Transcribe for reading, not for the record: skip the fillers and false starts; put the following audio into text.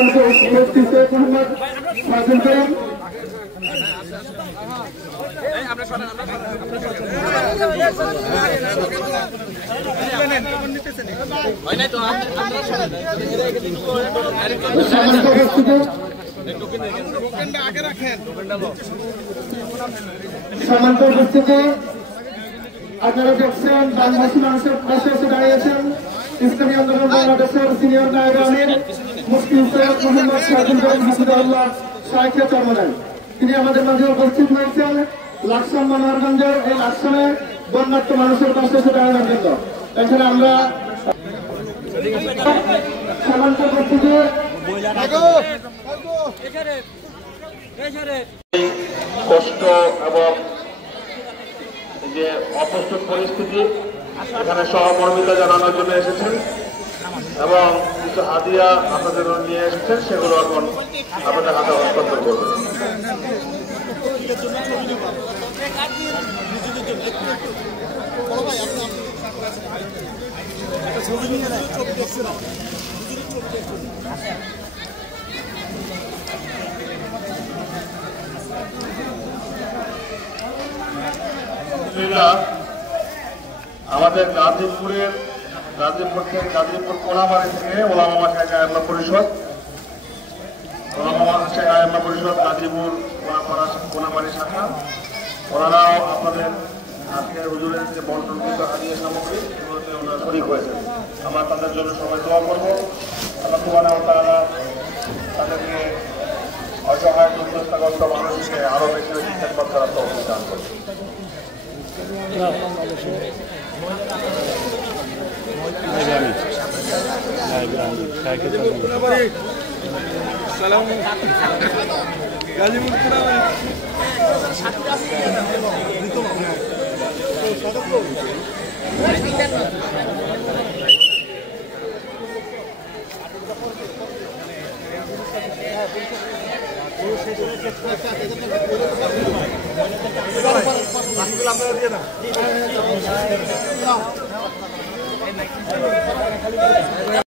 মুফতি সৈয়দ মোহাম্মদ ফাজিল করিম সম্মানিত উপস্থিতি আপনারা দেখছেন বাংলাদেশি মানুষের পাশে এসে দাঁড়িয়েছেন ইসলামী আন্দোলন বাংলাদেশের সিনিয়র নায়েব আমির মুফতি সৈয়দ মোহাম্মদ ফাজিল করিম হাফিজাহুল্লাহ শাইখে চরমনাই। তিনি আমাদের মাঝে উপস্থিত হয়েছেন লাকসাম মনোহরগঞ্জের এই লাকসামে বন্যার্ত মানুষের পাশে এসে দাঁড়ানোর জন্য। এখানে আমরা সম্মানিত উপস্থিতি কষ্ট এবং যে অপ্রস্তুত পরিস্থিতি এখানে সহমর্মিতা জানানোর জন্য এসেছেন এবং কিছু হাদিয়া আপনাদের নিয়ে এসেছেন, সেগুলো এখন আপনাদের হাতে হস্তান্তর করবেন। আমাদের গাজীপুর কোনাবাড়ি থেকে ওলামা মাশায়েখ আইম্মা পরিষদ গাজীপুর কোনাবাড়ি শাখা, ওনারাও আপনাদের আজকের হুজুরের যে বন্টনকৃত হাদিয়া সামগ্রী এগুলোতে ওনারা শরীক হয়েছেন। আমরা তাদের জন্য সবাই দোয়া করবো। আল্লাহ সুবহানাহু ওয়া তাআলা তাদেরকে অসহায় দুর্দশাগ্রস্ত মানুষকে আরো বেশি বেশি খেদমত করার তৌফিক দান করবে। আপনারা দিয়ে না